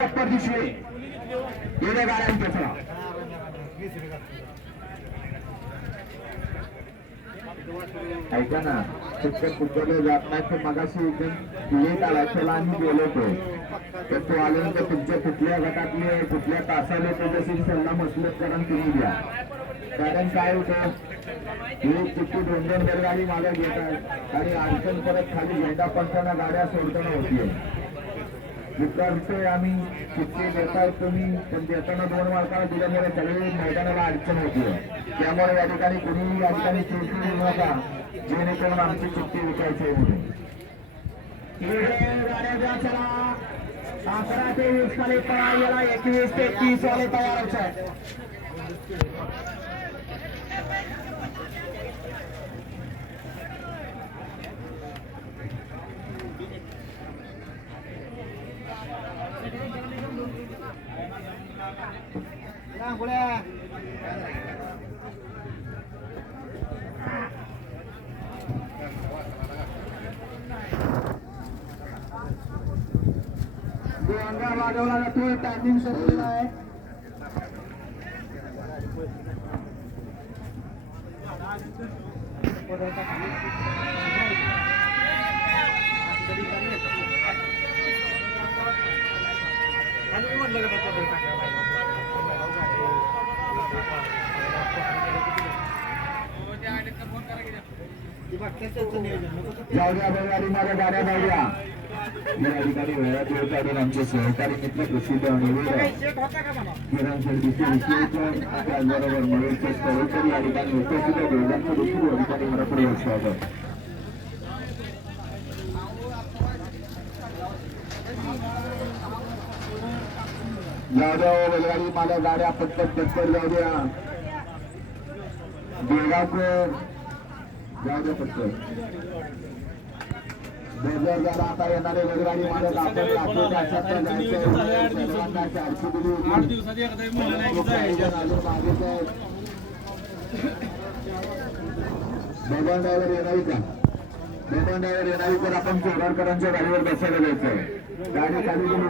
दिवशी येण्या गाड्यांचा चला ऐका ना शिक्षक कुठे जात नाही तर मगाशी लेट आला त्याला आम्ही गेलो होतो तर तो आल्यानंतर तुमच्या कुठल्या गटातले कुठल्या तासाले त्याच्याशी सल्ला मसलत करून तुम्ही द्या. कारण काय होतं हे चिठ्ठी दोन दोन बैलगाडी मागे घेतात आणि अडचण परत खाली झेंडा पडताना गाड्या सोडताना होती. मित्रांचे आम्ही चिठ्ठी देताय तुम्ही पण देताना 2 मार्काला दिल्यामुळे सगळे मैदानाला अडचण होती. त्यामुळे या ठिकाणी कुणीही या ठिकाणी चिठ्ठी देऊ नका जेणेकरून आमची चिठ्ठी विकायची आहे म्हणून. 11 ते 20 वाले पळायला 21 ते 30 वाले तयार होतात. अंगा वाजवला जातोय टायमिंग संपलेला आहे. जाऊ द्या बैलगाडी माझ्या गाड्या जाऊ द्या. या ठिकाणी वेळात येत काढून आमचे सहकारी मित्र प्रसिद्ध त्याचबरोबर मयूरचे सहकारी या ठिकाणी उपस्थित दोघांचं देखील या ठिकाणी मनपूर्वक स्वागत. जाऊ द्या बैलगाडी माझ्या गाड्या पटपट जाऊ द्या. बेळगावकर जाऊ द्या पटपट. बेजार आता येणारे बैलगाडी मालक आपण लाखो त्याच्यात सर्वांना 400 दिली होती. बबन ड्रायव्हर येणारी का बबन ड्रायव्हर येणारी तर आपण चोराडकरांच्या गाडीवर बसायला जायचं. गाडी खाली गेली